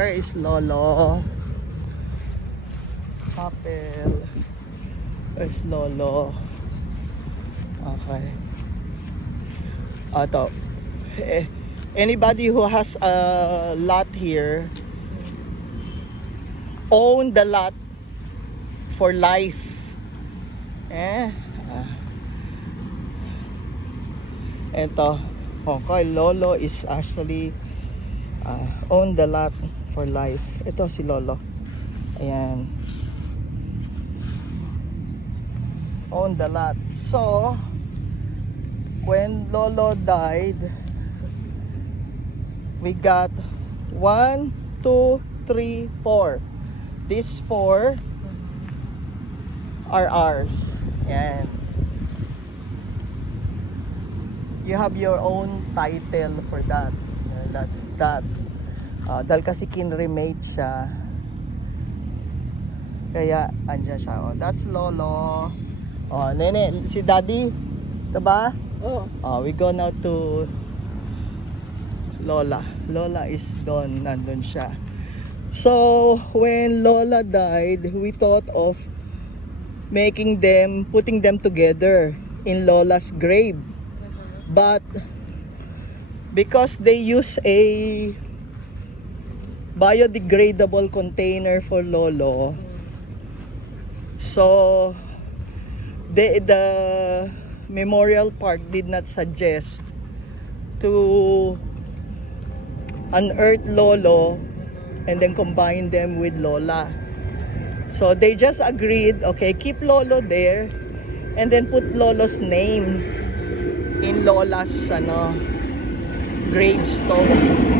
Where is Lolo? Apple. Where's Lolo? Okay. Ito. Anybody who has a lot here own the lot for life. Ito. Okay, Lolo is actually own the lot for life. Ito si Lolo. Ayan. Own the lot. So, when Lolo died, we got 1, 2, 3, 4. These 4 are ours. Ayan. You have your own title for that. That's that. Dahil kasi kinremate siya, kaya andyan siya. Oh, that's Lolo. Oh, nene, si Daddy, diba? We go now to Lola. Lola is doon, nandun siya. So when Lola died, we thought of putting them together in Lola's grave. But because they use a biodegradable container for Lolo, so the Memorial Park did not suggest to unearth Lolo and then combine them with Lola. So they just agreed, okay, keep Lolo there and then put Lolo's name in Lola's gravestone.